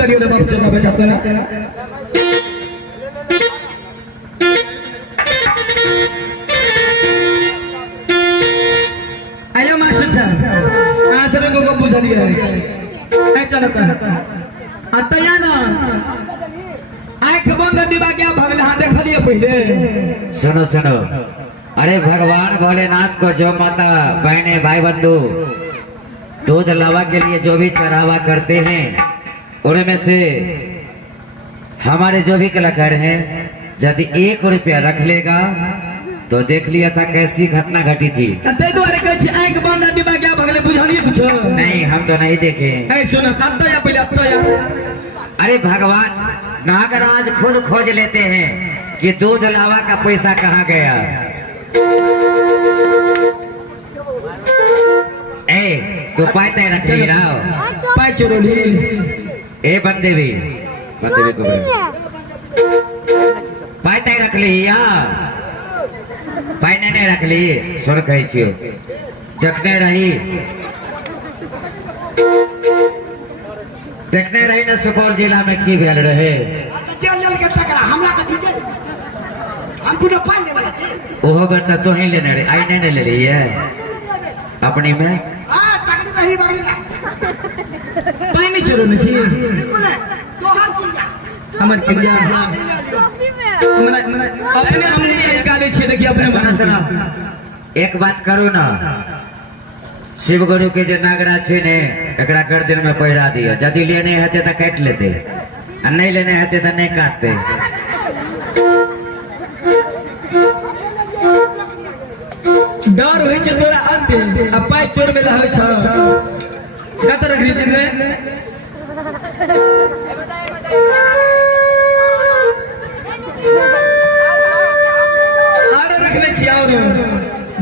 करियो रे बाप चोदा बेटा तोरा आया मास्टर साहब आज रे को बुझा दिया है चलता आता या ना आंख बंद दिबा क्या भगले हां देख लिए पहले सुनो सुनो अरे भगवान भोलेनाथ को जो माता बहने भाई बंधु दूध लावा के लिए जो भी चढ़ावा करते हैं उनमें से हमारे जो भी कलाकार हैं यदि 1 रुपया रख लेगा तो देख लिया था कैसी घटना घटी थी। नहीं हम तो नहीं देखे। अरे भगवान नागराज खुद खोज लेते हैं कि दूध लावा का पैसा कहाँ गया। ए तो पाई तय रख ली रहा पाई चोरोली ए बंदे भी को पाई तय रख ली या पाई नहीं रख ली सुन कही छियो देखने रही ना सुपौल जिला में की भेल रहे ओहो बेटा तो ही लेने रहे आई नहीं ले ली है अपनी में पानी चोरो नछी हमर पिया अपने हमने गाली छे देखिए अपने सुनो सुनो एक बात करू ना शिव गुरु के जो नागरा छे ने एकरा गर्दन में पहिरा दियो यदि लेने हते तो काट लेते और नहीं लेने हते तो नहीं काटते डर होई छे तोरा आते आ पाई चोर में रहै छ कतर रीजन में आरे रखले छी और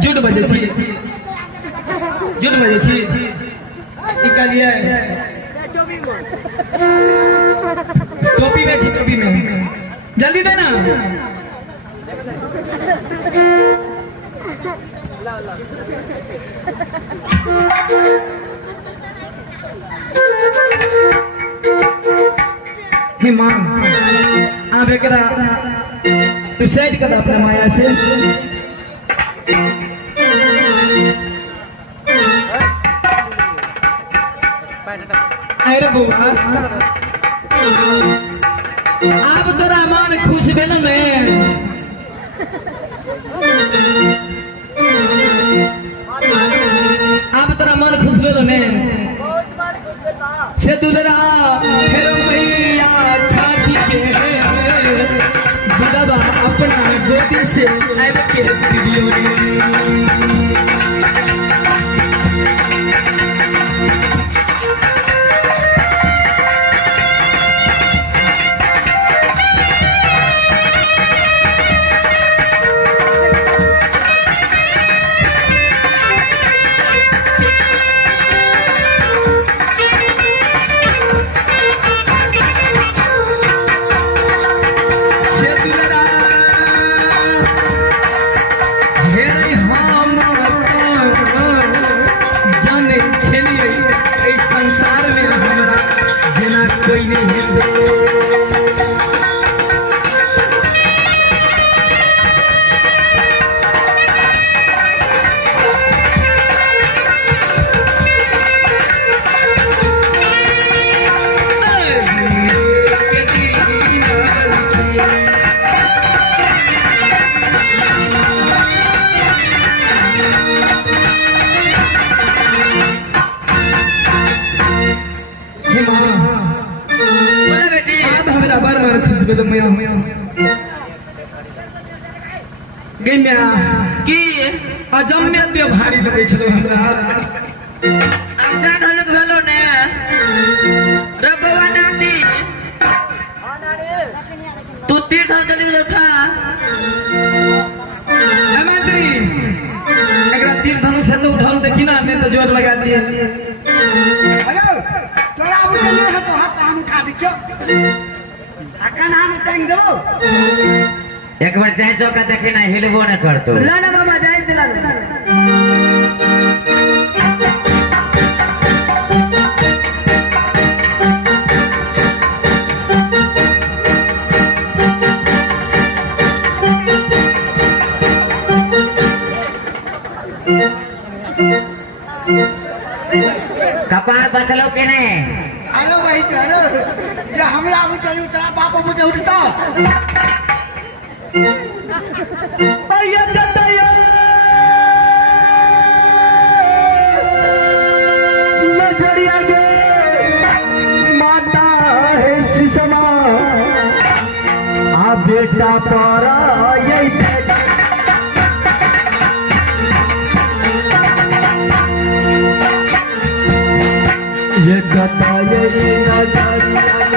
झूठ बजे छी निकालिए टोपी में छी टोपी में जल्दी देना हे माँ आप एकरा तू साइड कर अपना माया से अरे बुआ आप तोरा मन खुश भेल ने आप तोरा मन खुश भेल ने से दुलरा हेरो मैया छाती के बड़वा अपना गोदी से आब के वीडियो अजम्य ते भारी लगे छलो हमरा अब जान होलक भेलो ने रे बवा नाती तू तीर जल्दी उठा मंत्री एकरा तीर धनुष से तो उठाओ देखी ना मैं तो जोर लगा दिए हेलो तोरा अब नहीं है तो हाथ हम उठा दियो अकन हम टाइम दो एक बार जाए चौका देखे ना हिलबो न करतो ला ना मामा जाए चला कपार बचलो के ने अरे भाई अरे ये हमरा अब चली तेरा बाप मुझे उठता बेटा पारा ये कथा ये ना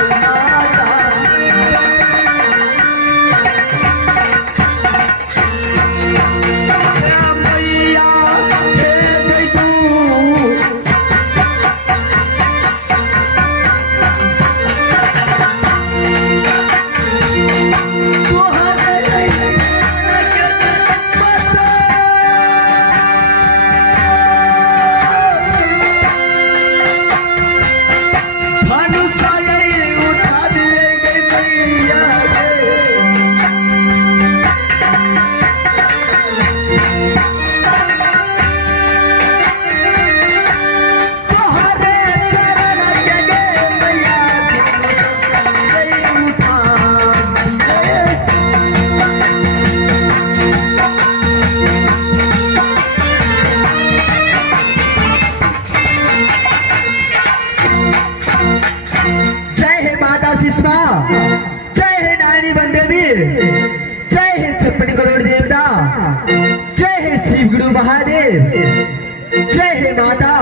माता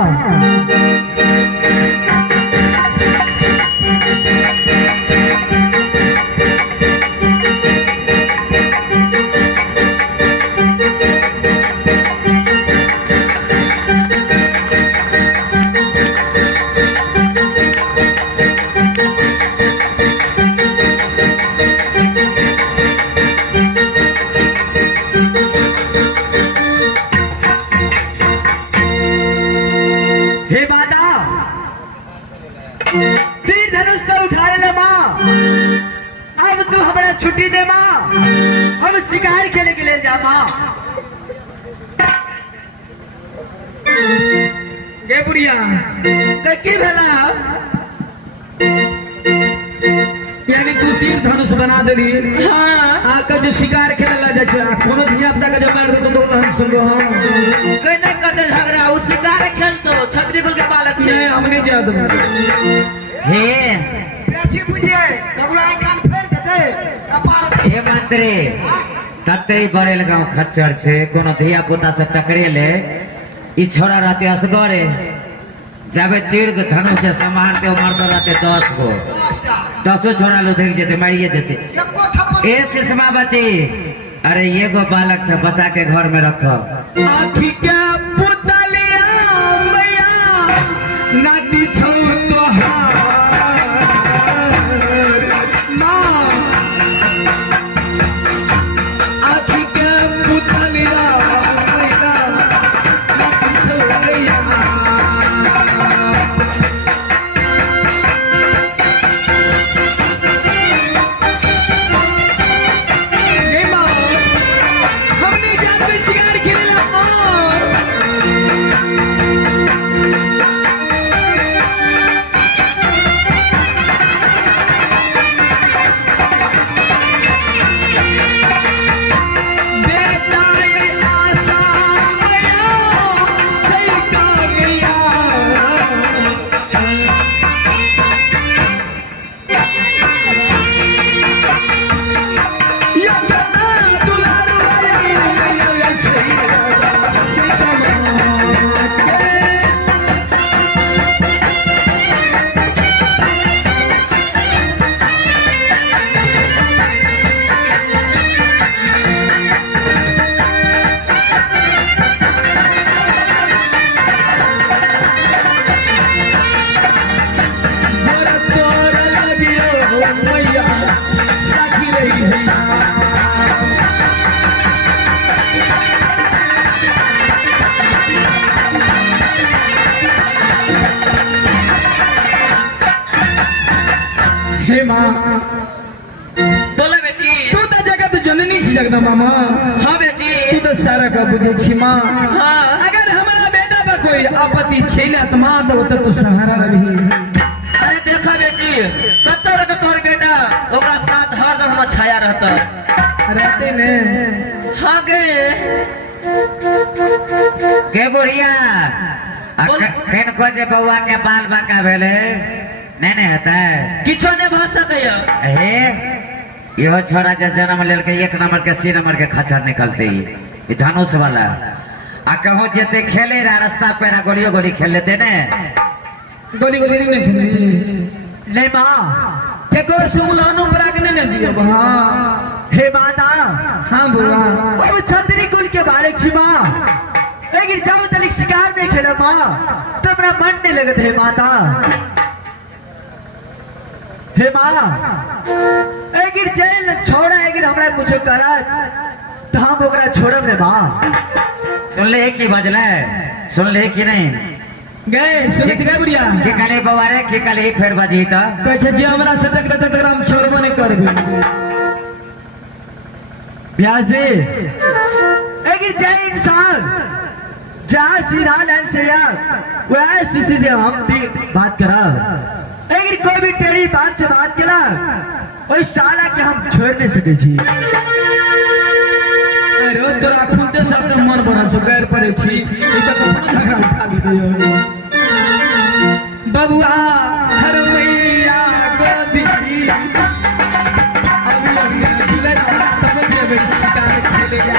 हे माता तीर धनुष तो उठा ले माँ। अब तू हमारा छुट्टी दे माँ। हम शिकार खेले के लिए जा माँ। गे बुढ़िया की भेला यानी तू तीर धनुष बना देली। हाँ आका जो शिकार खेले जा जा कोनो धिया पुता का जो मार दे तो हम सुनबो। हम कोई नहीं करते झगड़ा, वो शिकार खेलतो छतरी कुल के बालक छे। नहीं हमने जा दो हे बेची बुझे बगुला कान फेर देते कपाड़ हे मंत्री तते बड़ेल गांव खच्चर छे, कोनो धिया पुता से टकरेले ई छोरा रहते असगरे जाबे तीर के धनुष से संभालते हो मारते रहते 10 गो 10 छोरा लो देख जेते मारिए देते। एको थप्पड़ ए सिसमावती अरे ये गो बालक छ बचा के घर में रखो। आखी क्या पुतलिया मैया नाती छौ तोहार माँ। आखी क्या पुतलिया मैया नाती छौ मैया। हे माँ हमने जान में शिकार खेला माँ। बेटा ये आशा मैया सही का गया। या करना दुलार वाली मैया लक्ष्मी से समा के। गोरा तोरा लगियो मैया साथी रही हैया। हे माँ बोले बेटी। तू तो जगत जननी छी जगदम्बा माँ। हाँ बेटी। तू तो सारा का बुझे छी माँ। हाँ। अगर हमारा बेटा बा कोई आपत्ति छैला त माँ तो तू सहारा रही। अरे देखा बेटी कत्तो रहता तोहर बेटा ओकरा साथ हरदम हम छाया रहता। रहते ने हाँ गे के बुढ़िया केन को जे बउआ के बाल बाका भेले नहीं हता किछो नहीं भ सकैया। हे इहो छोरा जे जन्म लेल के 1 नंबर के सी नंबर के खच्चर निकलते ई धनुष वाला आ कहूं जेते खेले रा रास्ता पे ना गोलियो गोली खेल लेते ने। गोली गोली नहीं खेली नहीं माँ। केकरो सुलानो पराग ने दियो बहा। हे माता हाँ बुआ अब छतरी कुल के बालक छी माँ। लेकिन जब तक शिकार नहीं खेला माँ तो अपना मन नहीं लगत है माता। हे माँ लेकिन जेल छोड़ा है हमरा कुछ करत तो हम ओकरा छोड़ब ने माँ। सुन ले की बजले सुन ले की नहीं गए सुनित गए बुढ़िया की कले बवारे की कले फेर बजी त कहे जे हमरा से टकराते तकरा हम छोड़बो नहीं करबे। ब्याजी लेकिन जय इंसान जहाँ सीधा लाइन से यार वह स्थिति से हम भी बात करा। लेकिन कोई भी टेढ़ी बात से बात करा और साला के हम छोड़ नहीं सके छी। अरे तोरा खुलते साथ मन बना जो गैर पड़े छी ई तो कखनो झगड़ा उठा दियो। बबुआ हर मैया गोदी अब लगिया दिले तब जेबे शिकार खेले जा।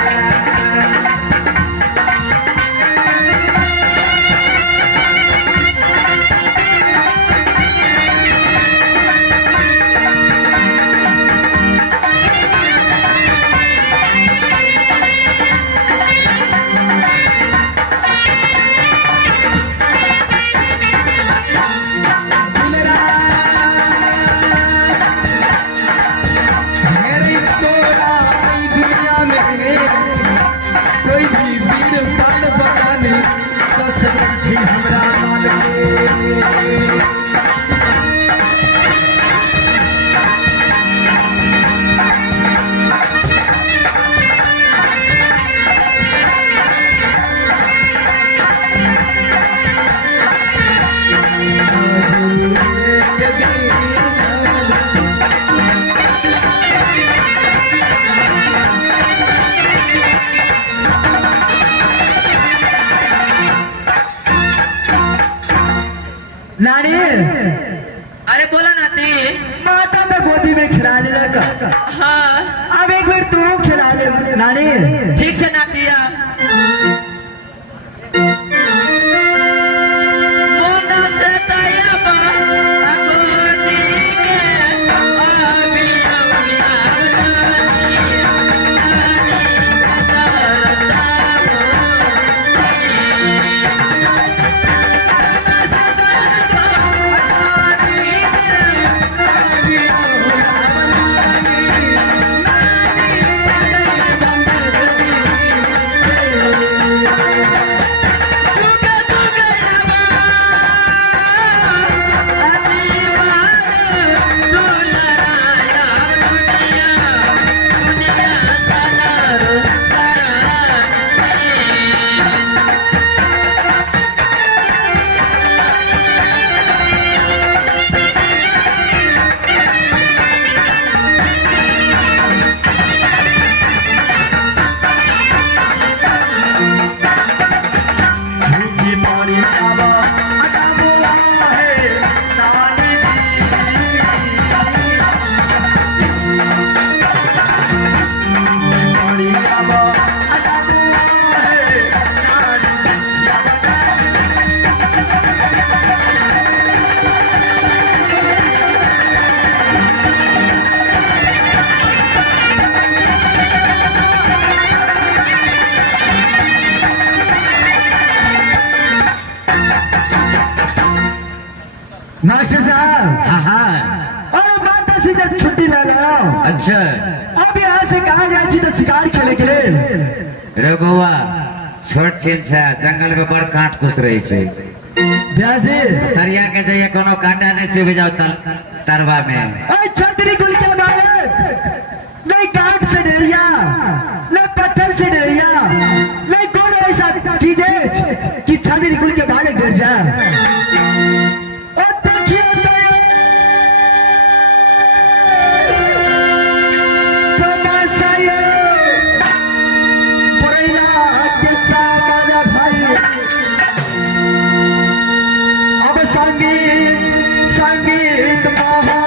नानी अरे बोला नाती। माता मैं गोदी में खिला ले लगा। हाँ अब एक बार तू खिला ले नानी। ठीक से नातिया। मास्टर साहब। हाँ हाँ और माता से जब छुट्टी ले लो। अच्छा अब यहाँ से कहा जाए तो शिकार खेले के लिए। रे बउआ छोट छीन छै जंगल में बड़ काट कुछ रही छै। ब्याजी सरिया के जाइए कोनो कांटा नहीं चुभ जाओ तरवा में। और छतरी गुल के बालक नहीं काट से डरिया नहीं पत्थर से डरिया नहीं कौन ऐसा चीज है कि छतरी गुल के बालक डर जाए। और देखिए तमाशा ये पुरैना के सामने भाई। अब संगीत संगीत महा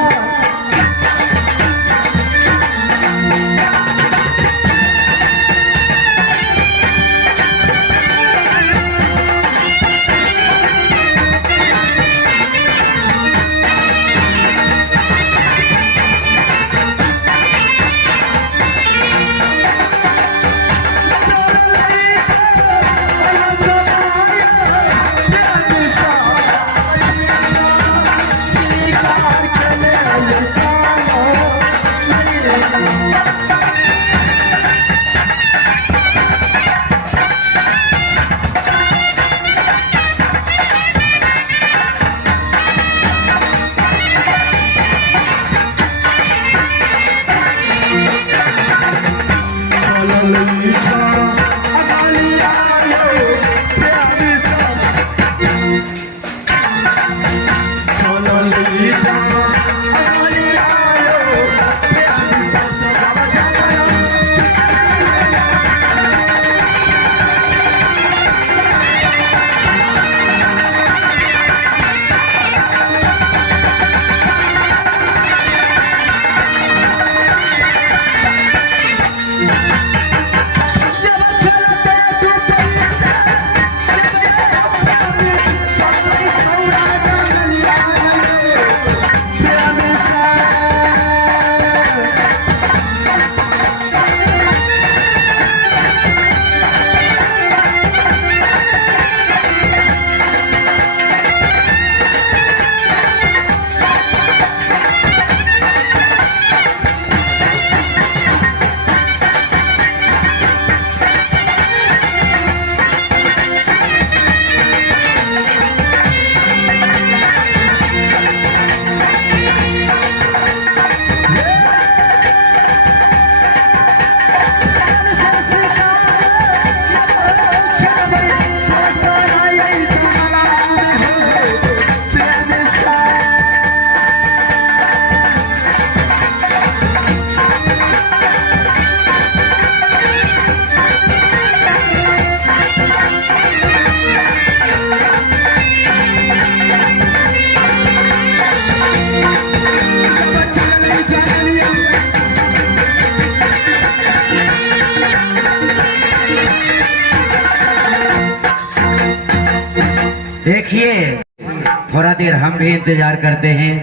थोड़ा देर हम भी इंतजार करते हैं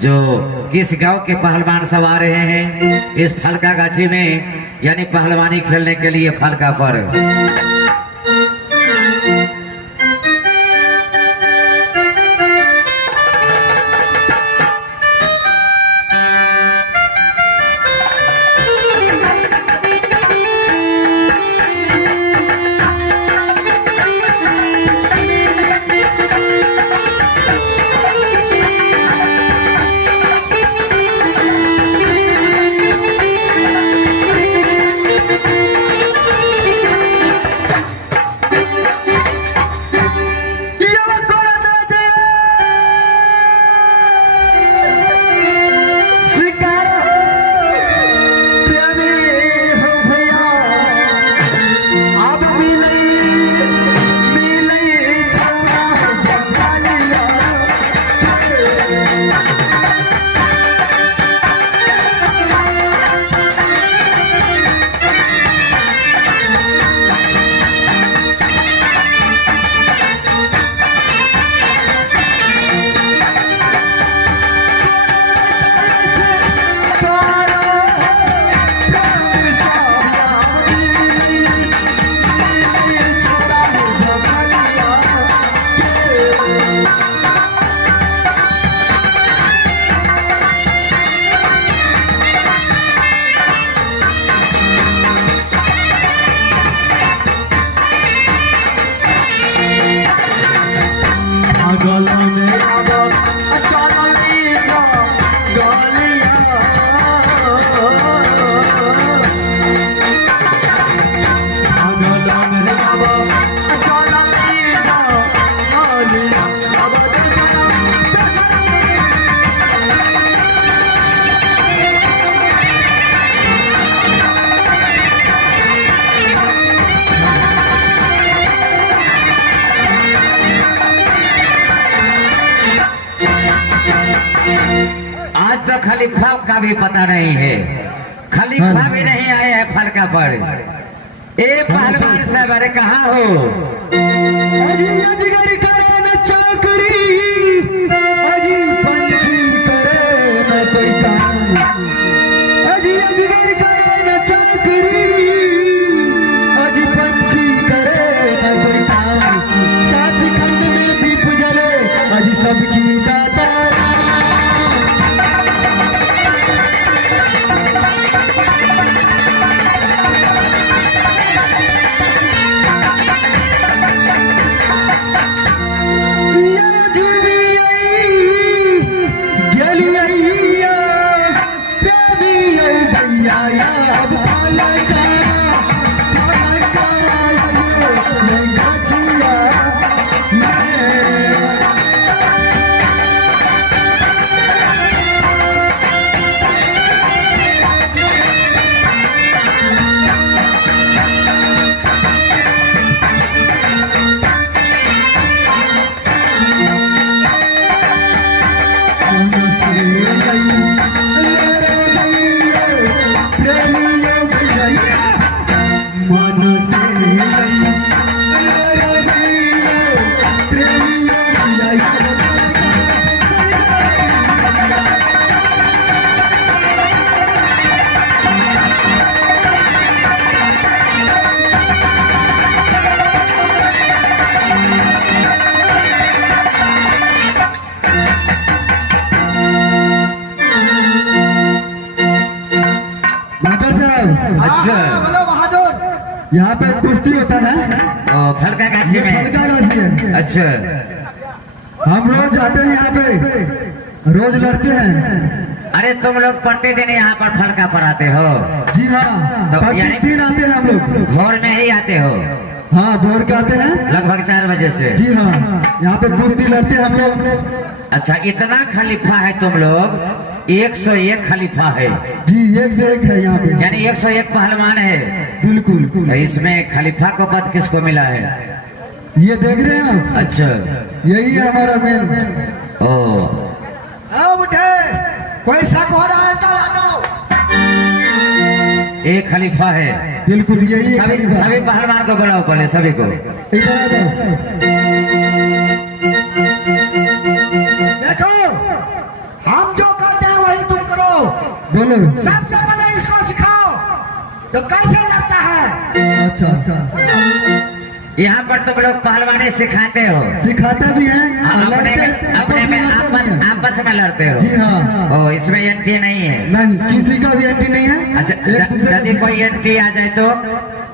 जो किस गांव के पहलवान सब आ रहे हैं इस फलका गाछी में, यानी पहलवानी खेलने के लिए फलका पर। खलीफा का भी पता नहीं है, खलीफा भी नहीं आए हैं फलका पर। ए पहलवान साहब, अरे कहाँ हो? अजी अजगर करे न चौकरी, अजी पंछी करे न कोई काम, अजी अजगर करे न चौकरी, अजी पंछी करे न कोई काम, सात खंड में दीप जले अजी सबकी दाता। अच्छा, बोलो बहादुर, यहाँ पे कुश्ती होता है। फलका गाछी में? फलका गाछी है। अच्छा, हम रोज आते हैं यहाँ पे, रोज लड़ते हैं। अरे तुम लोग प्रतिदिन यहाँ पर फलका पर आते हो? जी हाँ, तो प्रतिदिन आते हैं हम लोग। भोर में ही आते हो? हाँ, भोर के आते हैं लगभग 4 बजे से। जी हाँ, यहाँ पे कुश्ती लड़ते हैं हम लोग। अच्छा, इतना खलीफा है तुम लोग? 101 खलीफा है जी, 1 से 1 है यहाँ पे, यानी 101 पहलवान है। बिल्कुल। तो इसमें खलीफा को पद किसको मिला है? ये देख रहे हैं आप? अच्छा, यही है हमारा मेन। ओ, उठे, कोई शक हो रहा है तो एक खलीफा है। बिल्कुल यही है सभी खलीफा। सभी पहलवान को बुलाओ पहले, सभी को। इधर आ जाओ। यहाँ पर तुम लोग पहलवानी सिखाते हो, सिखाता भी है और अपने लड़ते- अपने में लड़ते भी हैं। आपस में लड़ते हो। जी हाँ। ओ, इसमें एंटी नहीं है। नहीं, किसी का भी एंटी नहीं है। अच्छा, एक दूसरे यदि से- कोई एंटी आ जाए तो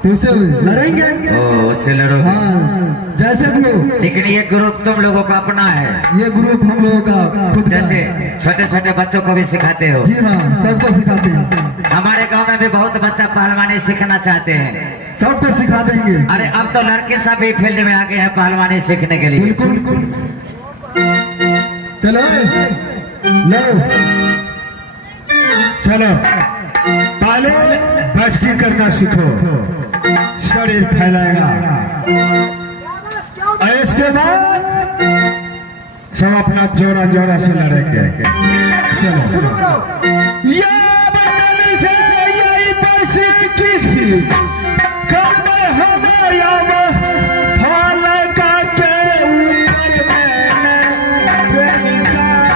तो उससे लड़ेंगे। ओ, उससे लड़ोगे। हाँ, जैसे भी हो, लेकिन ये ग्रुप तुम लोगों का अपना है, ये ग्रुप हम लोगों का खुद का जैसे है। छोटे छोटे बच्चों को भी सिखाते हो। जी हाँ, सबको सिखाते हैं, हमारे गांव में भी बहुत बच्चा पहलवानी सीखना चाहते हैं। सबको सिखा देंगे। अरे अब तो लड़के सब भी फील्ड में आगे हैं पहलवानी सीखने के लिए। बिल्कुल। चलो लो, चलो पहले बैठकी करना सीखो, शरीर फैलाएगा और इसके बाद सब अपना जोड़ा जोड़ा से लड़ेंगे। चलो शुरू करो। या बंगाली से यही बरसी की कर्म हमारा फल का के ऊपर में बेनिसा।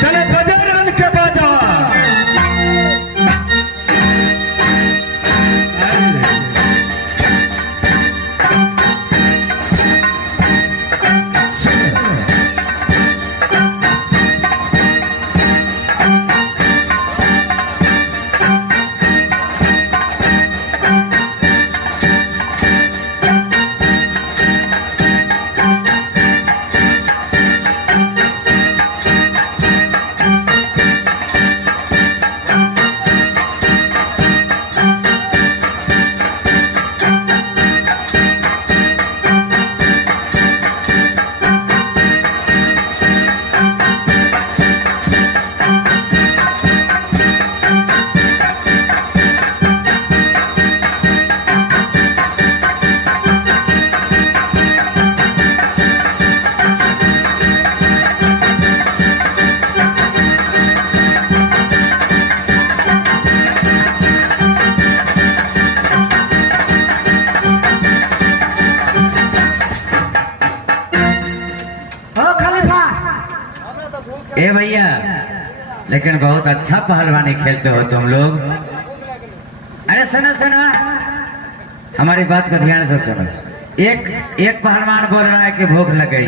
चले बजारन के बाजार। ए भैया, लेकिन बहुत अच्छा पहलवानी खेलते हो तुम लोग। अरे सुनो सुनो, हमारी बात को ध्यान से सुनो। एक पहलवान बोल रहा है कि भूख लग गई,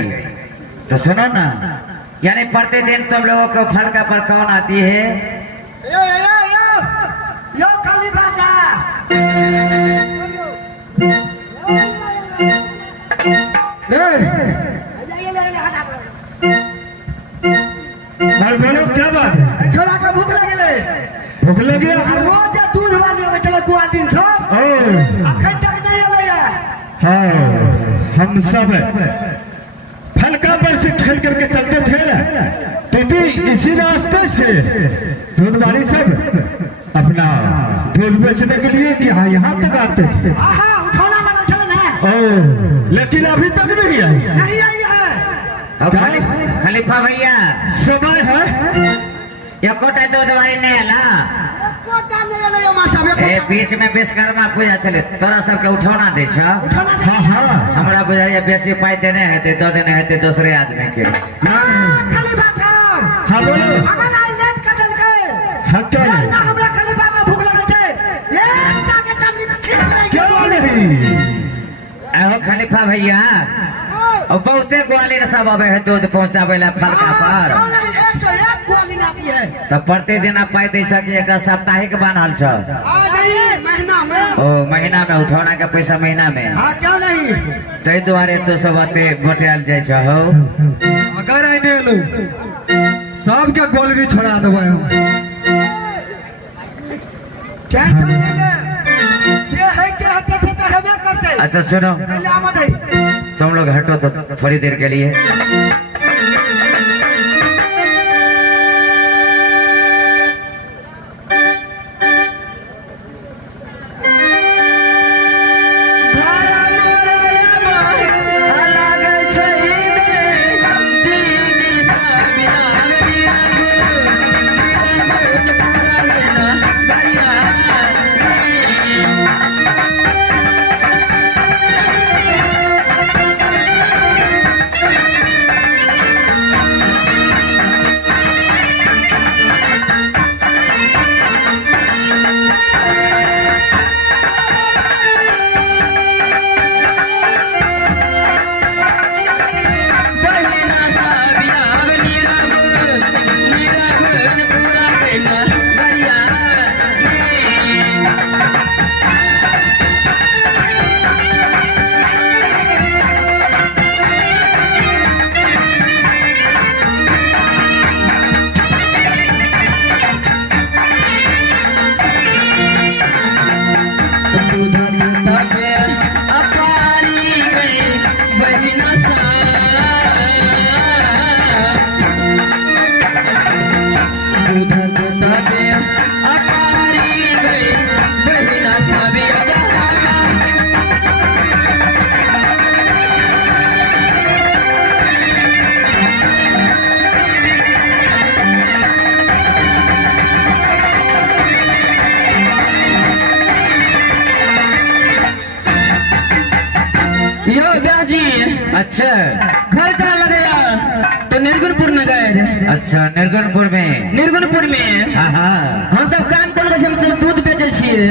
तो सुनो ना, यानी प्रतिदिन तुम लोगों को फल का पर कौन आती है? यो यो यो यो खाली भाषा। बोलो क्या बात है? छोरा का भूख लगे, भूख लगे? रोज दूध वाले चले गुआ दिन सब अखन तक नहीं आया। हाँ, हम सब फलका पर से खेल करके चलते थे ना, तो इसी रास्ते से दूधवाली सब अपना दूध बेचने के लिए कि हाँ यहाँ तक आते थे। उठौना लगा चले ना, लेकिन अभी तक नहीं आई। नहीं आई है। और खलीफा भैया, समय है एकोटा दूधवाली नहीं आला। कोटा नहीं आले मासा में। ए बीच में विश्वकर्मा पूजा चले, तोरा सबके उठौना दे छ। उठौना दे। हाँ हाँ हमरा बुझाइए बेसी पाई देने हेते, दो देने हेते दूसरे आदमी के। खाली भाषा। हाँ बोलो। अगर आई लेट कर दल के। हाँ क्या ना हमरा खाली भाषा भूख लगे छे, खलीफा भैया और बहुते ग्वालियर सब आवे है दूध पहुंचावे ला फलका पर 101 ग्वालियर आती है। तो प्रतिदिन आप पाई दे सके एक साप्ताहिक बनल छ महीना में। ओ महीना में उठौना के पैसा महीना में हाँ क्यों नहीं। तै द्वारे तो सब अते बटाल जाय छ हो। अगर आइने लो सबके गोलरी छोड़ा देबै हम। क्या चलेगा? ये है क्या हत्या तो हमें करते। अच्छा सुनो पहले आमद है। तुम लोग हटो तो थोड़ी देर के लिए। अच्छा घर कहाँ लगेगा? तो निर्गुणपुर में गए। अच्छा निर्गुणपुर में। निर्गुणपुर में हाँ हाँ हम सब काम कर हम सब दूध बेचे छिए।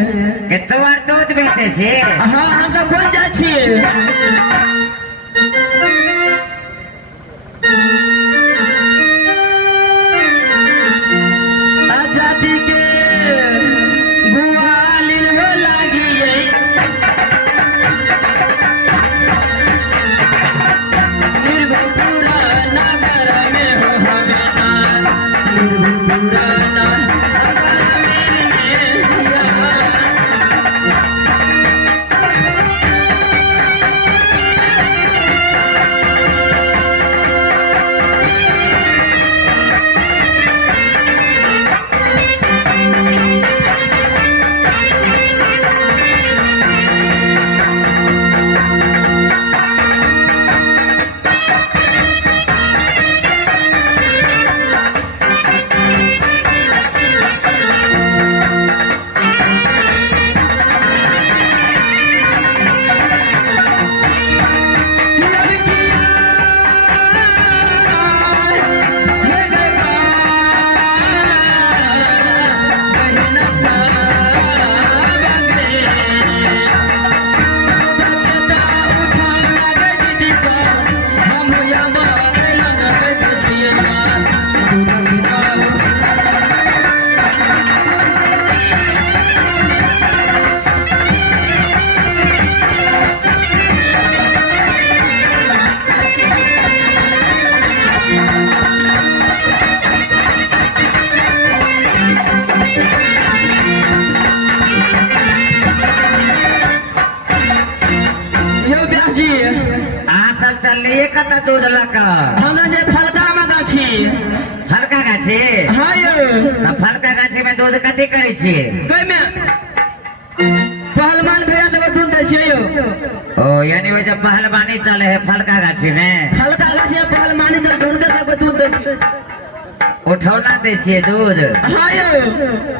कितना बार दूध बेचे छे? हाँ हम सब कौन जाए छिए। आजादी के ग्वालियर में लागी है। निर्गुणपुर नगर में हो भगवान। निर्गुणपुर नगर में दिया। कता दूध लका हमरा जे फलका में गाछी। फलका गाछी? हाँ यो। फलका गाछी में दूध कथी करे छी? कई में पहलवान भैया देवे दूध दे छिए यो। ओ यानी वो जब पहलवानी चले है फलका गाछी में। फलका गाछी में पहलवानी चल झुनके देवे दूध दे छिए। उठौना दे छिए दूध? हाँ यो।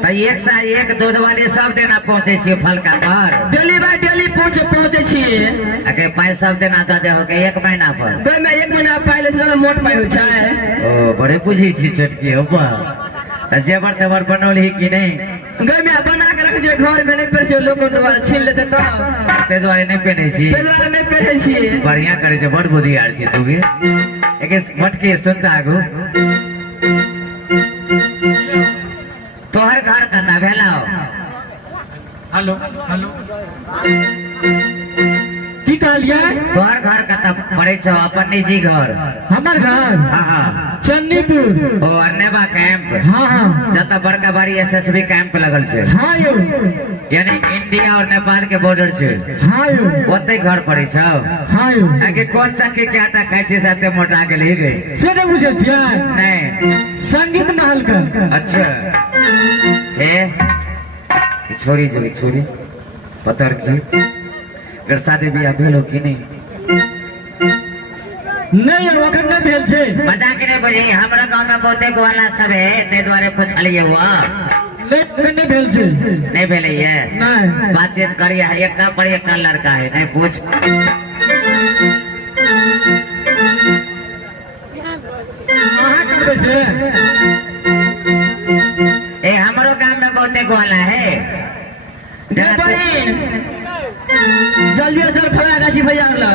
तो एक सा एक दूध वाले सब देना पहुंचे छिए फलका पर? डेली बाय डेली पहुंचे छिए। अके पाई सब देना तो दे के एक महीना पर? गई में एक महीना पहले से मोट पाई हो छै। ओ बड़े बुझी छी छोटकी हो बा। जेबर तेबर बनौल ही कि नहीं? गई में बना के रख पर जे घर में नहीं पर जे लोग द्वारा छीन लेते तो ते द्वारे नहीं पहने छी ते द्वारा नहीं पहने छी बढ़िया करे छे बड़ बुद्धि आर छी तू भी एक मटके सुनता आगो तोहर घर कता भेलाओ हेलो हेलो की कहलिए तोहर घर कता पड़े छो अपन निजी घर हमर घर हाँ हाँ चन्नीपुर ओ अन्नेबा कैंप हाँ हाँ जता बड़का बड़ी एसएसबी कैंप लगल छे हाँ यो यानी इंडिया और नेपाल के बॉर्डर छे हाँ यो ओते घर पड़े छो हाँ यो आगे कौन चक्के के आटा खाई छे साथे मोटा के ले गई से नहीं बुझे छियै नहीं संगीत महल का अच्छा ए छोड़ी जो छोड़ी पतर की अगर शादी बियाह भेलो कि नहीं नहीं वखन नहीं भेल छै मजाक नहीं बोली हमरा गांव में बहुते गोवाला सब है ते द्वारे पूछलिए हुआ नहीं भेल छै नहीं भेले ये नहीं बातचीत करिए है एक का पर एक का लड़का है नहीं पूछ कहाँ करबे से ए हमारो गांव में बहुते गोवाला है जल्दी जल्दी फला गाछी भैया ला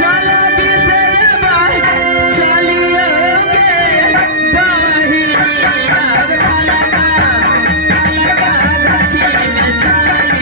चलो बिसे भाई चलियो गे बहिनी अब फला का गाछी में चली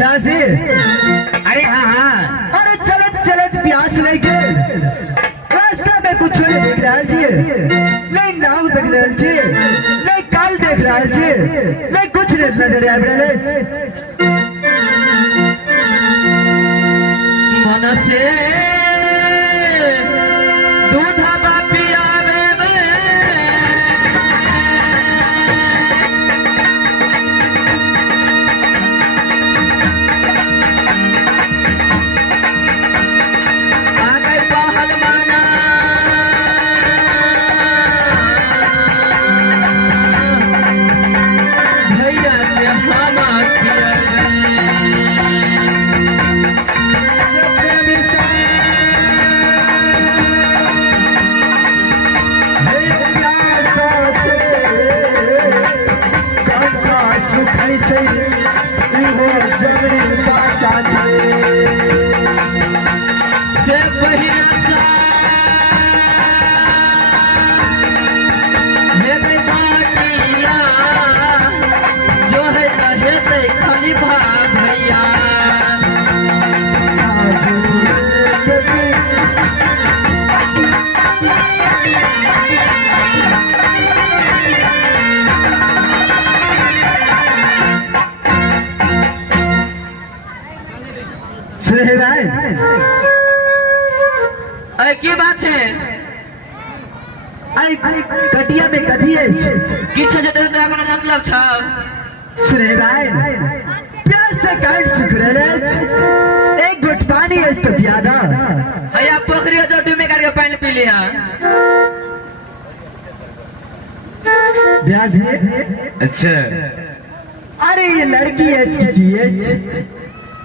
प्यासी अरे हाँ हाँ अरे चलत चलत प्यास लगे रास्ता में कुछ नहीं देख रहा छी नहीं नाव देख रहा छी नहीं काल देख रहा छी नहीं कुछ नहीं नजर आ रहा है मन से दूधा पियावे में आ गए पहलवाना भैया के मामा जो है खाली भाग भैया सुने भाई अरे की बात है आई कटिया में कथी है किछ जते तोरा कोनो मतलब छ सुने भाई प्यास से काट सुखरले एक घुट पानी है तो प्यादा भैया पोखरी जो डूबे करके पानी पी लिया ब्याज है अच्छा अरे ये लड़की है की है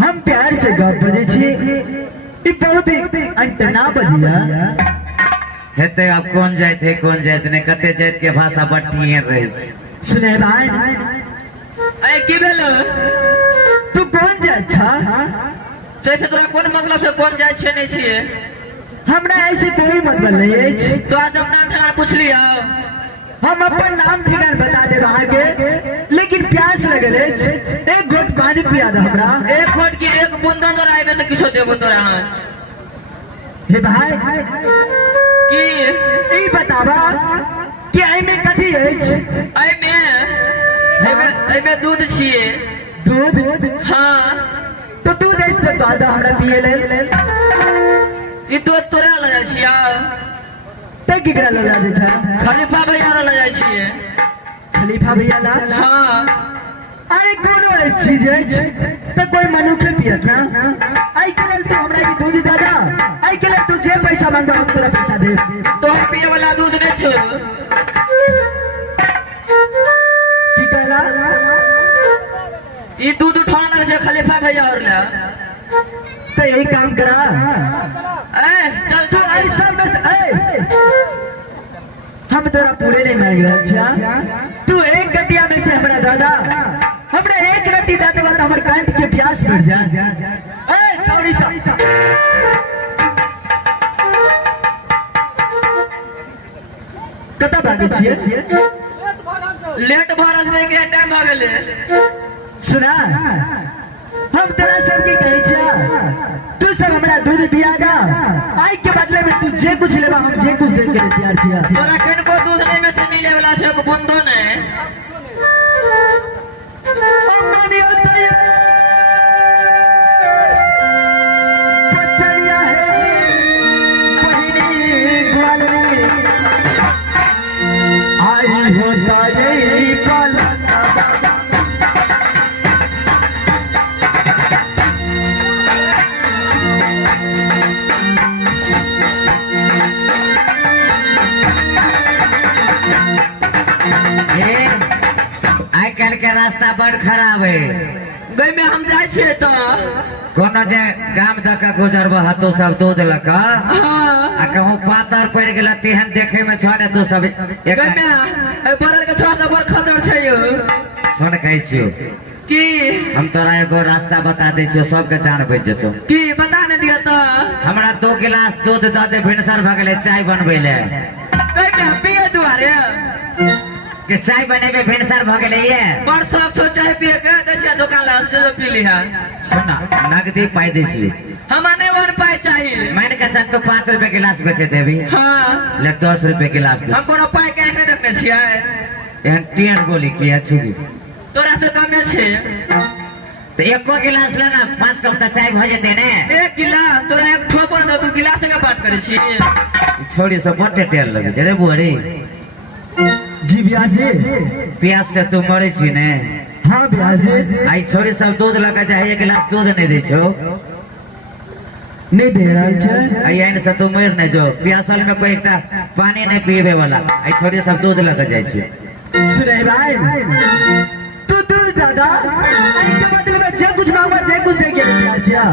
हम प्यार से गप बजे छी ई बहुत अंतना बजिया हेते अब कौन जात ने कते जात के भाषा बट्टिए रहे छै सुने भाई अरे की भेलो तू कौन जात छा जैसे तोरा कोन मतलब से कौन जाय छे नहीं छिए हमरा ऐसे कोई मतलब नहीं है तो आज हम नाम ठिकाना पूछ लिया हम अपन नाम ठिकाना बता दे आगे लेकिन प्यास लगल है एक घोट पानी पिया दे हमरा एक घोट की एक बूंदा तो आइबे तो किछो देबो तोरा हम हे भाई की ई बतावा कि आई में कथी है आई में दूध छिए दूध हां तो दूध है तो दादा हमरा पिए ले ई दूध तोरा ल जाय छिया ते केकरा ल जा छा खलीफा भैया ल जाय छिए खलीफा भैया ला हां अरे कोनो एक चीज है तो कोई मनुख पियत ना आई के तो हमरा के दूध दादा आई के तू जे पैसा मांगबा हम तोरा पैसा दे तो पिए वाला दूध नहीं छो की कहला ई दूध उठाने लगे छे खलीफा भैया और ला तो यही काम करा ए चल तू ऐसा बस हम तोरा पूरे नहीं मांग रहे छा तू एक गटिया में से हमरा दादा हमरा एक रति दादा बात हमर कांट के प्यास मिट जा ए छोड़ी सा कता भागे छिए लेट भरल से के टाइम हो गेले सुना हम तेरा सबके कही छा तू सब हमरा दूध पियागा आई के बदले में तू जे कुछ लेबा हम जे कुछ दे के तैयार छिया तोरा कनको दूध नहीं में से मिले वाला छे को बूंदो ने अम्मानी होता है बचड़िया है बहिनी ग्वालनी आई होता यही पाला आई कल के रास्ता बड़ खराब है गई में हम जाय छे तो कोनो जे गाम द के गुजरब हतो सब दूध लका हां आ कहूं पातर पड़ गेला तेहन देखे में छोड़े तू सब एक गई में बरल के छोड़ दे बड़ खतर छे यो सुन कहै छियो की हम तोरा एगो रास्ता बता दै छियो सबके जान बच जेतो की बता न दिया तो हमरा 2 गिलास दूध द दे भिनसर भ गेले चाय बनबै ले बेटा पिए दुआरे कि चाय बनेबे भिनसर भ गेलै ये परसों छो चाय पिए के देसिया दुकान ला जो पी ली है सुन नगदी पाई दै छी हमारे वन पाई चाहिए मान के चल तो 5 रुपए गिलास बेचे थे अभी हाँ ले 10 रुपए गिलास दे हम कोनो पाई के नहीं देखने छियै एहन टियन बोली की अछि तोरा से कम छे तो एको गिलास लेना 5 कप त चाय भ जेते ने एक गिलास तोरा एक ठोपर दो तू गिलास के बात करे छी छोड़ी सब बटे तेल लगे जरे बुआरी जी ब्याजी प्यास से तू मरे छी ने हाँ ब्याजी आई छोड़ी सब दूध लगा जाए एक गिलास दूध नहीं दे छो नहीं दे रहल छै आई एन से तू मर नहीं जो प्यासल में कोई एकटा पानी नहीं पीबे वाला आई छोड़ी सब दूध लगा जाए छी सुने भाई तू दादा आई के बदले में जे कुछ मांगा जे कुछ दे के यार छिया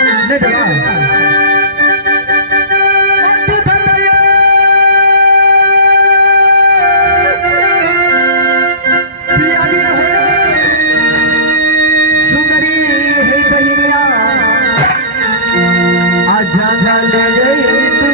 नहीं दादा तू दादा पिया गया है सुंदरी है बहिनिया आज जागा ले गई तू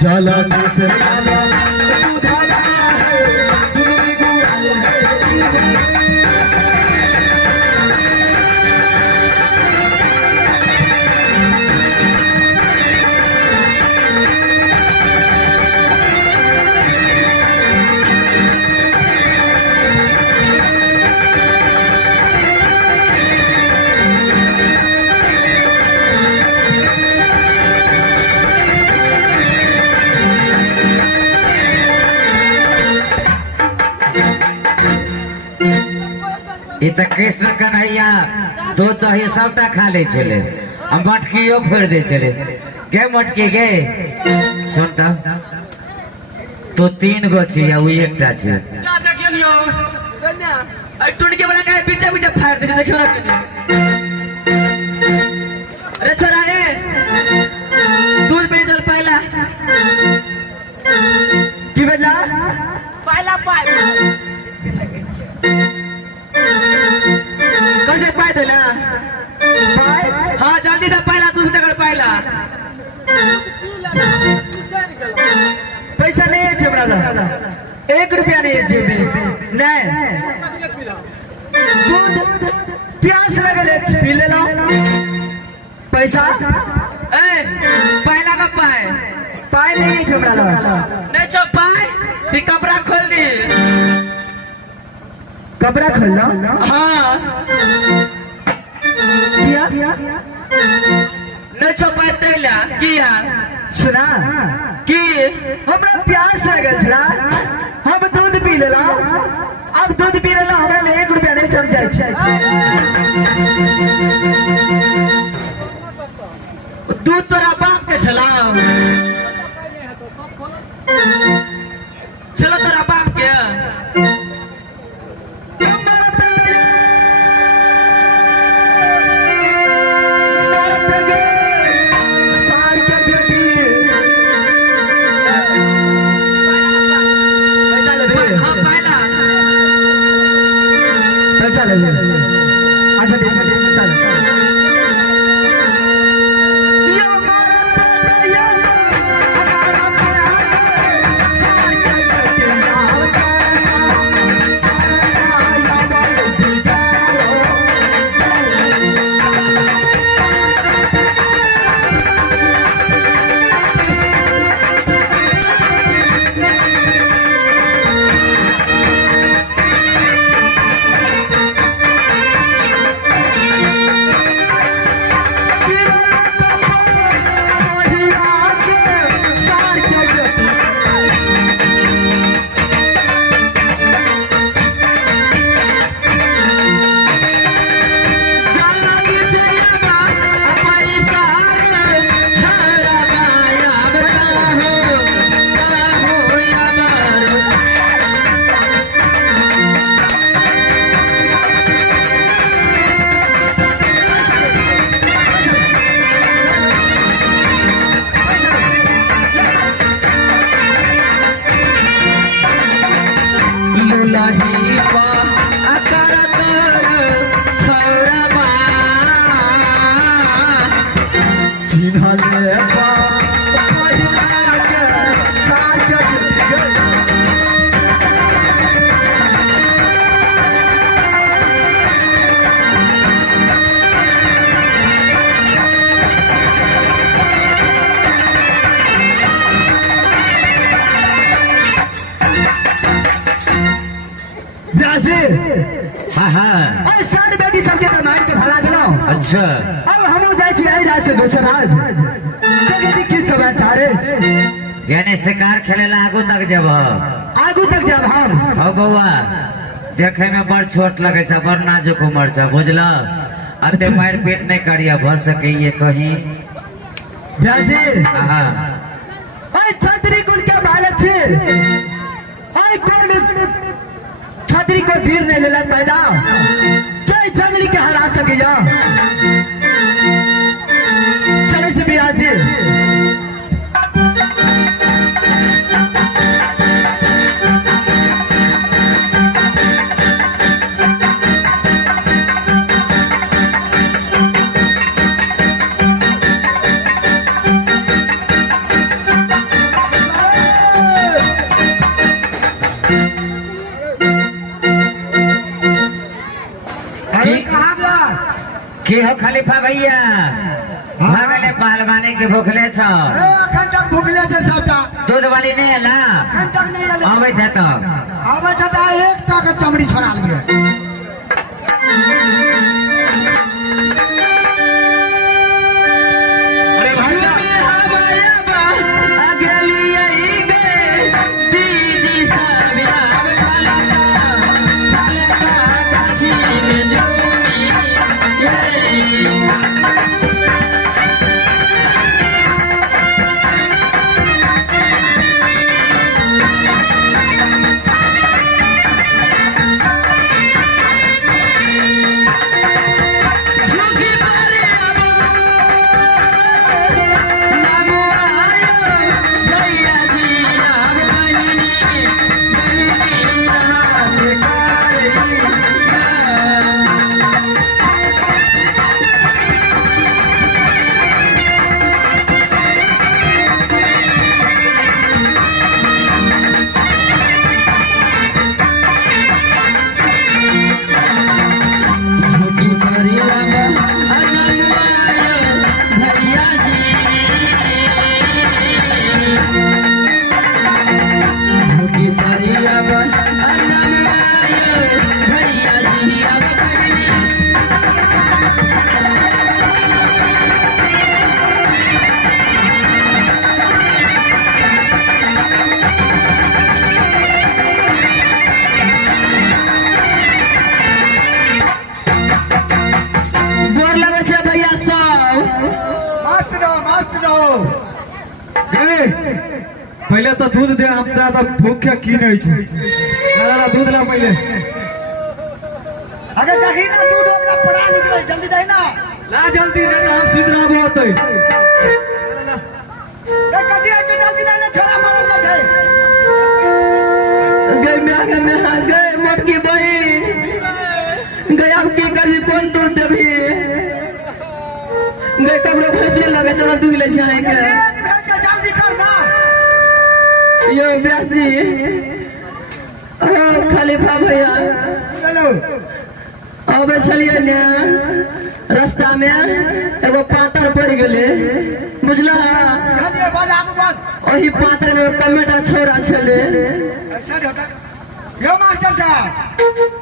जाला से ई त कृष्ण कन्हैया दूध दही सबटा खा ले छले हम मटकियो फोड़ दे छले के मटकी गे सुन त तो 3 गो छी या उ एकटा छी जा देखियो कन्या आई टुनके वाला का पीछे पीछे फाड़ दे देखियो ना कन्या अरे छोरा रे दूध पी चल पहला की बेला पहला पाई कैसे पाई देला पाई हाँ जल्दी से पहला दूध तक पहला पैसा नहीं है छे ब्रदर 1 रुपया नहीं है जेब में नहीं दूध प्यास लगल है पी ले लो पैसा ए पहला का पाए पाई नहीं है छे ब्रदर नहीं छो पाए ती कपड़ा खोल दी कपड़ा खोल लो हाँ किया नहीं छो पाए तेला किया सुना की हमरा प्यास लगल छला हम दूध पी लेला अब दूध पी लेला हमरा ले 1 रुपया नहीं चल जाय छै दूध तोरा बाप के छला चलो तोरा बाप के सार के बेटी पैसा ले हाँ पहला पैसा ले अच्छा ठीक है चल लुलही पा अकर कर छोरा बा चिन्हले बा पहिला के साजन गे हाँ हाँ अरे साथ बेटी सबके तो मार के भला दिलो अच्छा अब हम जाए छी आई रात से दोसर राज देखी की सब चारे यानी शिकार खेले ला आगू तक जब आगू तक जब हम हो बउआ देखे में बड़ छोट लगे छै बड़ नाजुक उमर छै बुझल अते मार पेट नहीं करिया भ सके ये कहीं ब्यासी हाँ अरे छतरी कुल के बालक छे अरे कौन छतरी को वीर नहीं लेला पैदा जय जंगली के हरा सके या चले से ब्यासी की हो खलीफा भैया भागले पहलवानी के भूखले छ अखन तक भूखले छै सबटा दूध वाली नहीं है ना अखन तक नहीं आले आवे थे तो आबै त एक टा के चमड़ी छोड़ा लेबे अरे भाई पहले तो दूध दे हमरा तो भूखे की नहीं छी ना दूध ला पहले अगर दही ना दूध ओकरा पड़ा निकले जल्दी दही ना ला जल्दी नहीं तो हम सिद्धरा होते ए कथि है जल्दी दही ना छोरा मरल ना छै गए में गए मोटकी बहन गया की कभी कौन दूध देबी गए ककरो फैसले लगे चलो दूध ले जाए के जल्दी कर ना यो व्यास जी खलीफा भैया हेलो अब चलिए ने रास्ता में एगो पातर पड़ गेले बुझला चलिए बाजा के बाद वही पातर में कमेटा छोरा छले अच्छा होता यो मास्टर साहब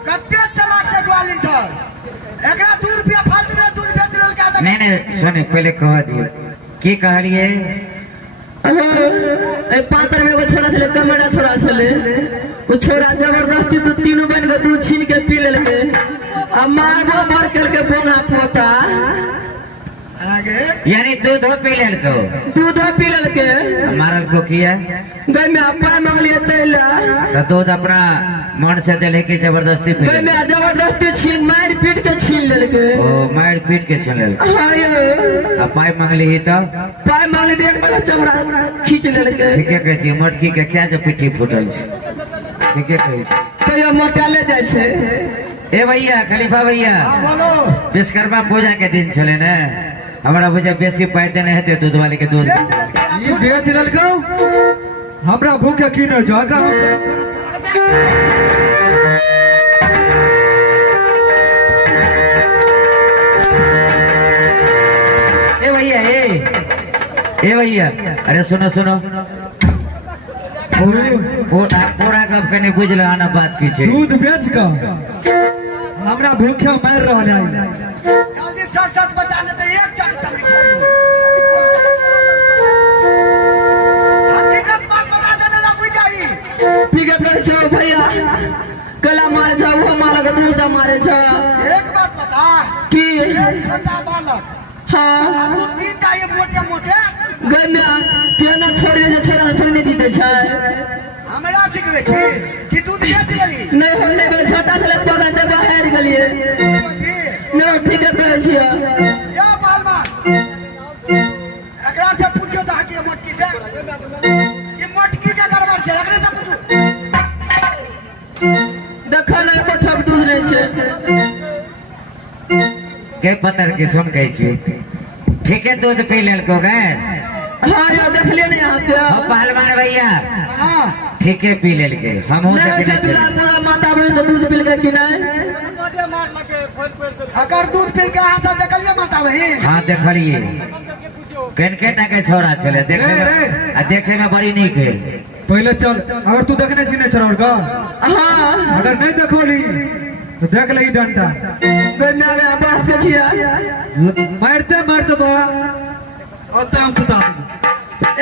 कत्ते चला छै ग्वालिन सर एकरा 2 रुपया फालतू में दूध बेच लेल का नहीं नहीं सुने पहले कह दिए की कहलिए पातर में एगो छोरा छले कमेटा छोरा छले वो छोरा जबरदस्ती तो तीनों बन के दूध छीन के पी लेलके आ मारबो भर करके बोना पोता आगे यानी दूध हो पी लेल को दूध पी लेलके मारल को किया गई में अपना मांगलिए तैला तो दूध अपना मन से दिले की जबरदस्ती पी गई लेल में जबरदस्ती छीन मार पीट के छीन लेलके ओ मार पीट के छीन लेल हाँ यो अब पाई मांगली ही तो पाय मांगली देख मेरा चमड़ा खींच लेलके ठीक है कहती मटकी के क्या जो पिट्ठी फूटल छै ठीके कहै छै। कहियो मोटाले जाइ छै। ए भैया खलीफा भैया हाँ बोलो विश्वकर्मा पूजा के दिन छले ने, हमरा बुझे बेसी पाइ देने हेतै दूध वाली के दूध। बेच लेलकै आ ये बेच ललको हमरा भूखे की न जो एकरा ए भैया ए भैया अरे सुनो सुनो, पूरा गप के नहीं बुझल ना बात की छै। दूध बेच के हमरा भूखे मार रहल है। जल्दी सच सच बता दे तो एक चक तबली हकीकत बात बता देने ला बुझ जाई। ठीक है कहै छौ भैया, कला मारे छौ वो मारे के दूसरा मारे छौ एक बात बता कि एक छोटा बालक हाँ तू तीन टाइम मोटे मोटे गन्ना केना छोड़े जे छोरा थोड़ी नहीं जीते छै। हमरा सिखबे छी कि दूध बेच लेली नहीं होने बे छोटा से लग पकड़ दे बाहर गलिए। समझी नहीं ठीक है कहै छियै। या बालमा एकरा से पूछो तो हकी मटकी से ये मटकी के गड़बड़ छै, एकरे से पूछो। देखा नहीं को ठप दूध नहीं छै। के पतर की सुन कहै छी, ठीके दूध पी लेलको गए। हाँ यार देख लिया नहीं यहाँ पे हो पहलवान भैया हां ठीके पी लेलके, हमहू नहीं देखने चतुरा चली। पूरा माता बहन से दूध पिल के कि नहीं। अगर दूध पी के हाथ से देखलिए माता बहन हाँ देखलिए कनके टाके छोरा चले देखे रे, आ देखे में बड़ी नीक है। पहले चल, अगर तू देखने छी ने छोरा का, हाँ अगर नहीं देखोली तो देख ले डंडा गन्ना के पास के छियै। मारते मारते तोरा और हम सुता देबो।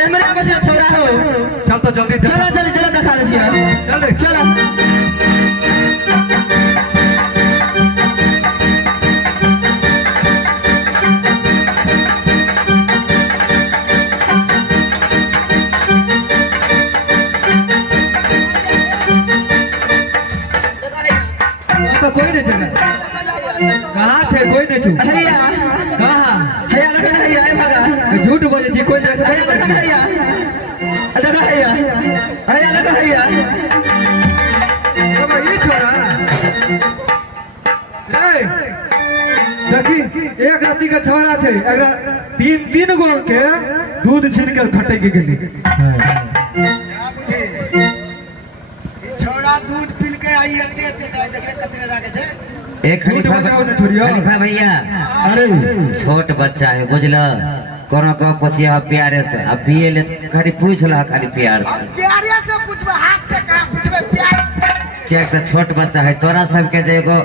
ए मेरा बच्चा छोरा हो, चल तो जल्दी देख। चलो चलो चलो दिखा दे छियै। चल रे। चलो तो कोई नहीं चला, कहाँ थे कोई नहीं छू। हैया कहाँ हैया लगा हैया ए भगा झूठ बोले छी, कोई नहीं हैया लगा हैया लगा हैया हैया लगा हैया। अब ये छोरा रे देखी एक राती का छोरा छे, एकरा तीन गो के दूध छीन के खटे के गेली। क्या बुझी ई छोड़ा दूध पील के आई एते एते देखे कतने लागे छे। एक खलीफा बताओ ना छोरिया। खलीफा भैया अरे छोट बच्चा है बुझल, कोनो को पूछिए प्यारे से, अब पिए ले खाली पूछ ला खाली प्यार से। प्यारे से पूछबे, हाथ से कहां पूछबे, प्यार से। क्या तो छोट बच्चा है, तोरा सबके जे एगो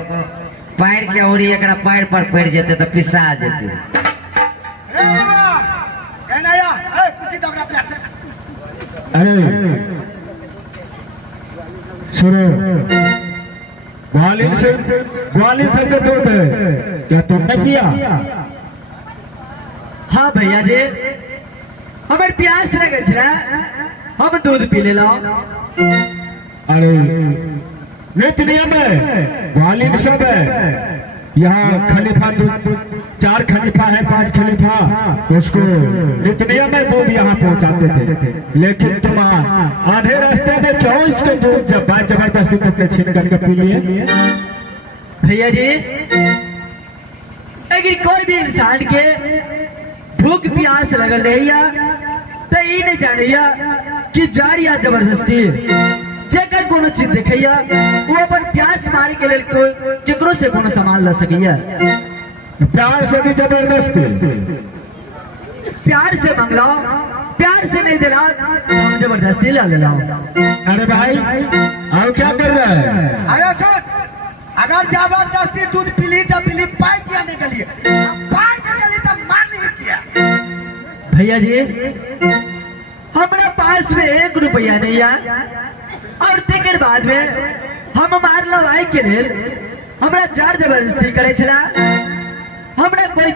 पैर के उड़ी एकरा पैर पर पड़ जेते तो पिसा जेते। रे बाबा कहना या ए पूछी तो अपना प्यार से। अरे सुनो, ग्वालिन से का दूध है क्या तुमने पिया? हाँ भैया जी, हमें प्यास लगे छे, हम दूध पी ले लो। अरे नित्य नियम है, ग्वालिन सब है यहाँ। खलीफा दूध 4 खलीफा है 5 खलीफा, उसको नित्य नियम है दूध यहाँ पहुँचाते थे। लेकिन तुम आधे रास्ते में क्यों इसके दूध जब बात जबरदस्ती तुमने छीन करके पी लिए? भैया जी अगर कोई भी इंसान के भूख प्यास लगल रहिया तो ये नहीं जानिया कि जारिया जबरदस्ती जेकर कोनो चीज देखैया वो अपन प्यास मारे के लेल कोई केकरो से कोनो सामान ला सकैया। प्यार से भी जबरदस्ती? प्यार से मंगला, प्यार से नहीं दिला तो हम जबरदस्ती ला दिला। अरे भाई अब क्या कर रहा है? अरे सर अगर जबरदस्ती दूध पीली तो पीली, पाई किया नहीं गली, पाई के गली तो मार नहीं किया। भैया जी हमारे पास में 1 रुपया नहीं है और तेकर बाद में हम मार लड़ाई के लेल हमरा जार जबरदस्ती करे छला, हमरा कोई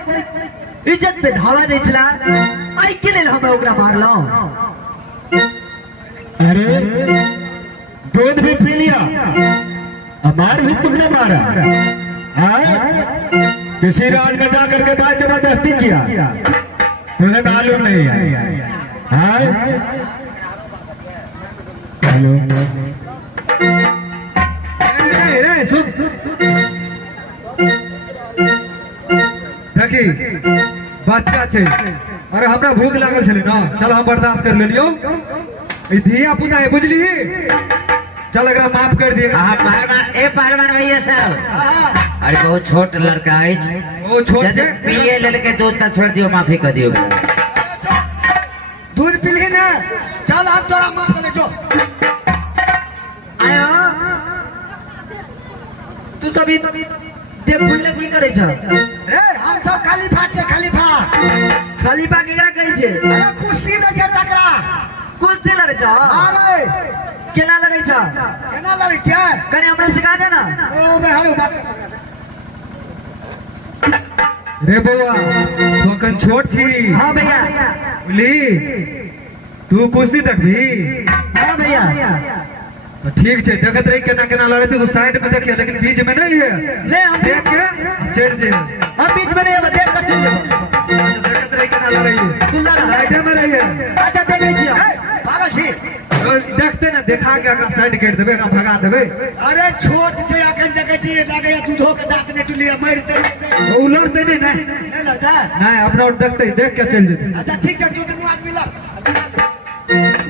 इज्जत पे धावा नहीं छला, आई के लेल हम ओकरा मारलो। अरे दूध भी पी लिया, मार भी तुमने मारा? हाँ? किसी राज में जा करके बात जबरदस्ती किया, तुम्हें मालूम नहीं है? हाँ? हेलो देखी बच्चा छे अरे हमरा भूख लागल छले ना चलो हम बर्दाश्त कर लेलियो ई धिया पुता है बुझली चल एकरा माफ कर दिए हाँ पहलवान भैया साहब अरे बहुत छोट लड़का है ओ छोड़ जैसे के पिए लड़के दूध तक छोड़ दियो माफी कर दियो दूध पीली ना चल हम तोरा माफ कर जो आया तू सभी देख भूल की करे छ ए हम सब खाली फाट छे खाली फाट खाली पा केकरा कहै छै अरे कुश्ती ले छे टकरा कुश्ती लड़े छ अरे केना लड़े छ केना लड़े छे कने हमरा सिखा दे ना ओ बे हरो बात रे बउआ तो कन छोट छी हां भैया बोली तू कुश्ती देखबी हां भैया तो ठीक है देखत रही केना केना लड़े थे तो साइड में देखिए लेकिन बीच में नहीं है ले हम देख के चल जे हम बीच में नहीं है देख कर चल देखत रही केना लड़े तू लड़ा साइड में रही है अच्छा देखे छी ए पागल छी तो देखते ना देखा के अगर साइड कर देबे का भगा देबे अरे छोट छे अखन देखे छी लागे दूधो के दांत ने टुलिए मारते वो लड़ते नहीं नहीं नहीं लड़ता नहीं अपना और देखते ही देख के चल जेते अच्छा ठीक है तू दोनों आदमी लड़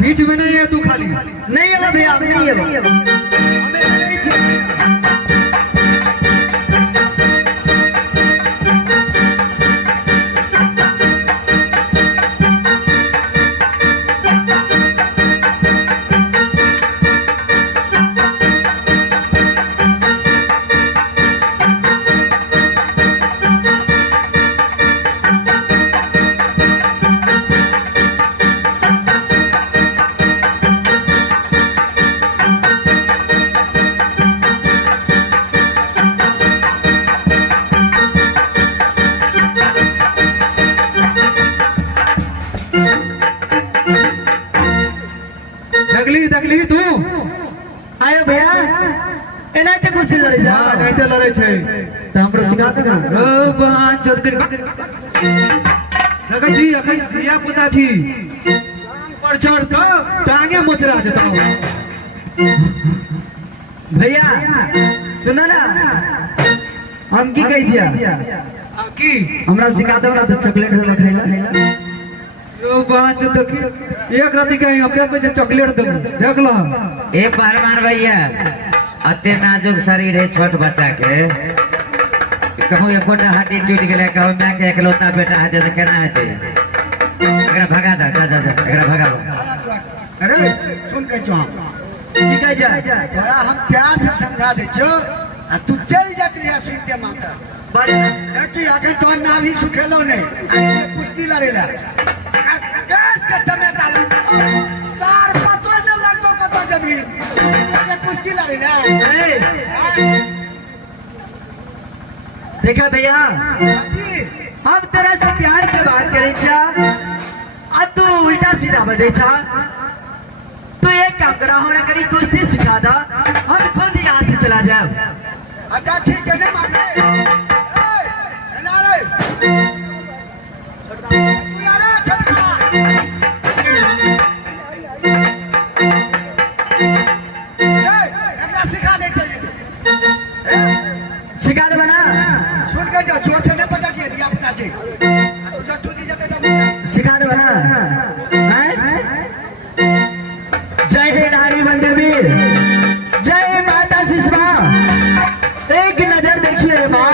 बीच में नहीं है तू खाली नहीं है भैया नहीं है हमें नहीं चाहिए दगली दगली तू आयो भैया एना के कुश्ती लड़े छ हां नहीं तो लड़े छे तो हमरो सिखा दे ना ओ बात चोद कर देखै छी अपन धिया पुता छी पर चढ़ के टांगे मोचरा जता भैया सुनो ना हम की कहै छियै की हमरा सिखा दो ना तो चॉकलेट वाला खैला ओ बात चोद देखी एक राती कहीं अपने को चॉकलेट दे देख लो ए पहलवान भैया अते नाजुक शरीर है छोट बच्चा के कहूँ एकोटा हड्डी टूट गेले कहूँ माँ के एकलौता बेटा हेते तो केना हेते एकरा भगा दे जा एकरा भगा अरे सुन के जो हम की कहै छै तोरा हम प्यार से समझा दे छो आ तू चल जात रिया सुनते माता बात कि आगे तो नाभी सुखेलो ने कुश्ती लड़ेला गैस के चमेटा सार पतो न लगतो कतो जमीन कुश्ती लड़ेला देखा भैया जी हम तेरा से प्यार से बात करे छा आ तू उल्टा सीधा बजे छा तू एक काम करा हमरा करी कुश्ती सिखा दा हम खुद यहाँ से चला जाए अच्छा ठीक है ना मान ले ना रे तू यारा छटका एकरा सिखा दे सिखा दे बना सुन के जो जोर से नहीं पटकिए रिया अपना छी तू जो टूटी जाते तो सिखा दे बना जय हे नारी मंदिर वीर जय माता सिस्मा एक नजर देखिए माँ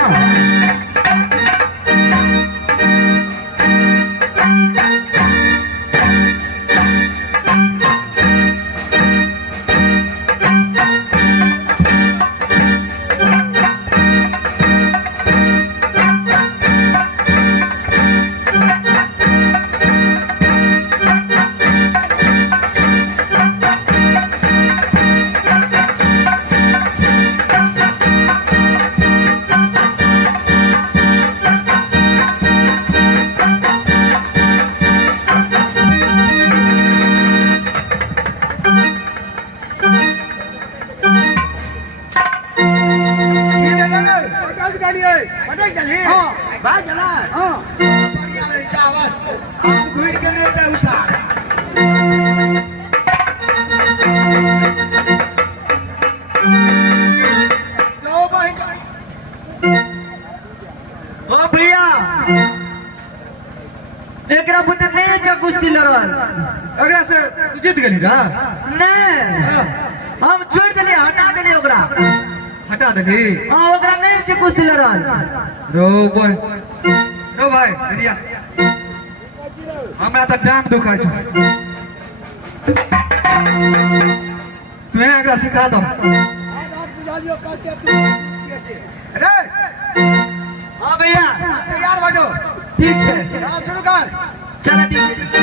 एकरा बुते नहीं जो कुश्ती लड़ल अगरा से तू जीत गली ना नहीं हम छोड़ देली हटा देली ओकरा हटा देली हां ओकरा नहीं जो कुश्ती लड़ल रो बोल रो भाई रिया हमरा तो टांग दुखाय छ तू अगरा सिखा दो बुझालियो काटे तू अरे हां भैया तैयार बाजो ठीक है हां शुरू कर चलो ठीक है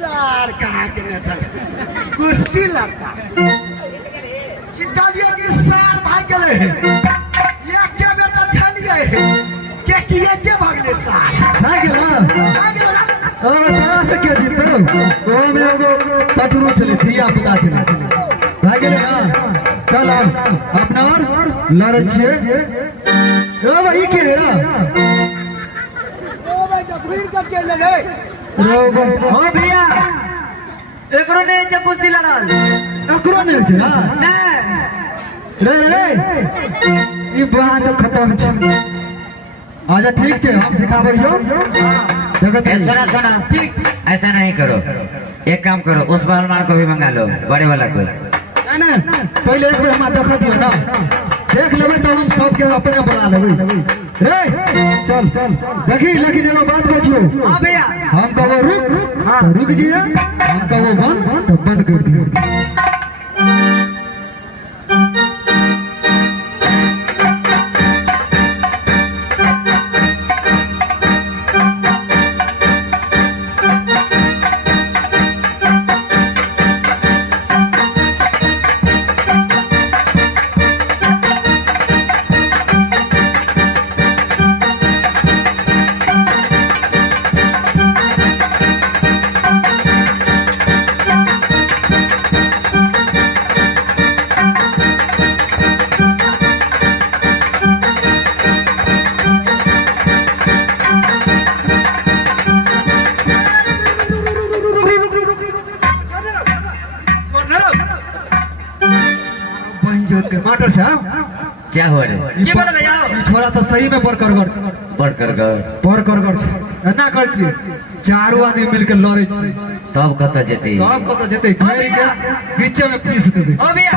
सार कहा के न था कुश्ती लड़ता चिंतालियो की सार भाग गेले ये के बेर त थलिए के किए के भागले सार भाग गेल भाग गेल ना तारा से क्या जीतो ओ में एगो पटरू चले दिया पता चले भाग गेल ना चल अब अपना और लड़ छे ओ भाई के रे ओ भाई जब भीड़ कर चल ले हां भैया एकरो ने जे कुश्ती लड़ल एकरो ने छै ना रे रे ई बात तो खत्म छै आजा ठीक छै हम सिखाबै जो देखो सुना सुना ऐसा नहीं करो, एक काम करो, उस बालमान को भी मंगा लो, बड़े वाला को। ना पहले एक बार हम देख दियो ना, देख लेबै तब हम सबके अपने बुला लेबै। रे चल देखी, लेकिन एगो बात कह छियो। हां भैया, हम कहो रुक, हां रुक जिए, हम कहो बंद तो बंद कर दियो। टमाटर साहब क्या हो रहे? ये बोला भैया, ये छोरा तो सही में पर कर ना कर छी, चारों आदमी मिलकर लड़े छी, तब कत जेती? तब कत जेते, घेर के बीच में पीस देबे। ओ भैया,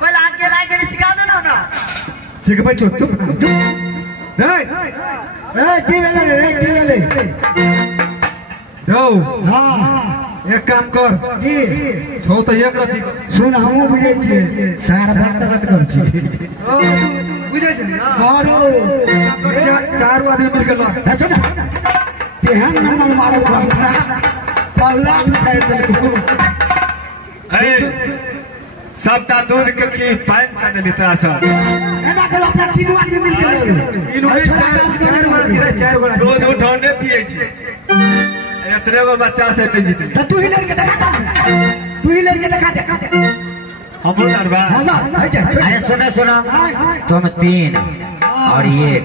पहले आके राय के सिखा दो ना ना। सिखबै छो चुप रे की भेले जो। हां एक काम कर जी, छौ तो एक रति सुन, हमहू बुझै छियै, सार भक्त कर छी। बुझै छी ना? हारो चारों आदमी मिलकर लड़। ऐसा ना तेहन मंगल मारल हमरा पहला उठाए देलको। सबटा दूध के की पाइन का देली तोरा सब। एना कर अपना तीनों आदमी मिलकर लड़। तीनों में चार गोरा दूध उठौने पिए छी, एतरे गो बच्चा से नहीं जीते। तो तू ही लड़के दिखा दे, हम लड़बा। हां ना अरे सुनो सुनो, तुम तीन और एक,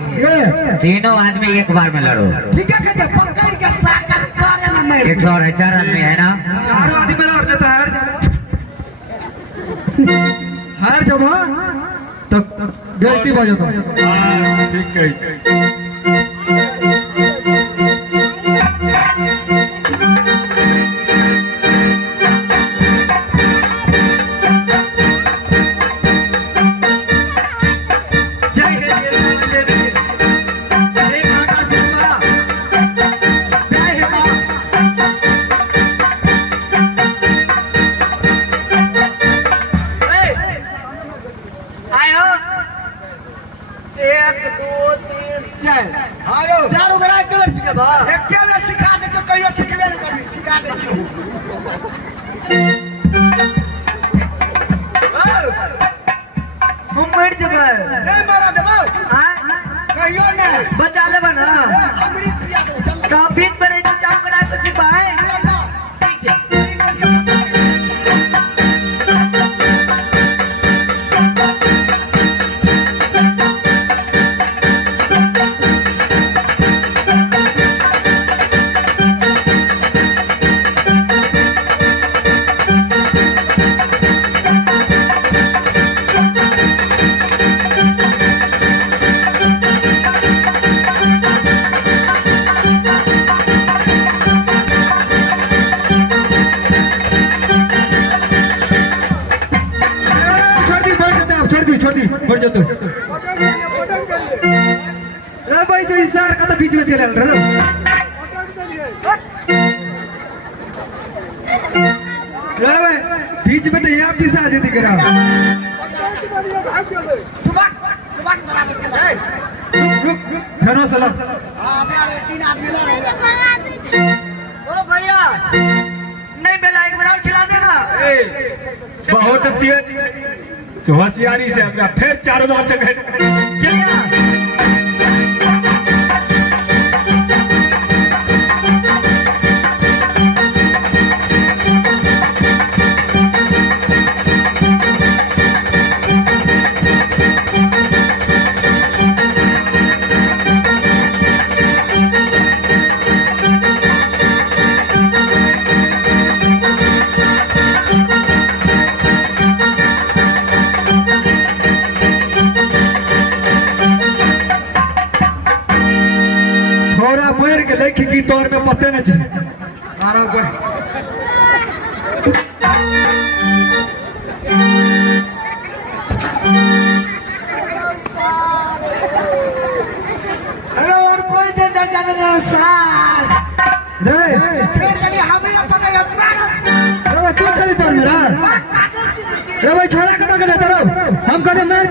तीनों आदमी एक बार में लड़ो। ठीक है, के पकड़ के साथ का तारे में मार। एक और है, 4 आदमी है ना? चारों आदमी लड़ने तो हार जब तो बेइज्जती हो जाता। ठीक है। देबा एक में सिखा दे तो कहियो सिखबे नहीं कभी सिखा दे छी हम मर जेबै नहीं मारा देबो हां कहियो ना बचा लेबा ना अमृत पिया दो चल काफित पर एक चाप करा से सिपाही ठीक है छोड़ दी बढ़ जा तू रे भाई जो इशार का तो बीच में चल रहा रे भाई बीच में तो यहाँ पिसा देती करा रुक घरों सलाम हां मेरे 3 आदमी लड़े ओ भैया नहीं बेला एक बार खिला देना बहुत तेज होशियारी से अपना फिर चारों बार जगह थोड़ा मर के लेखी की तौर में पते न छे मारो को अरे और कोई दे दे जाने सार रे फिर चली हमें अपन ये रे तू चली तौर मेरा रे भाई छोरा कमा के देता रहो हम कदम मार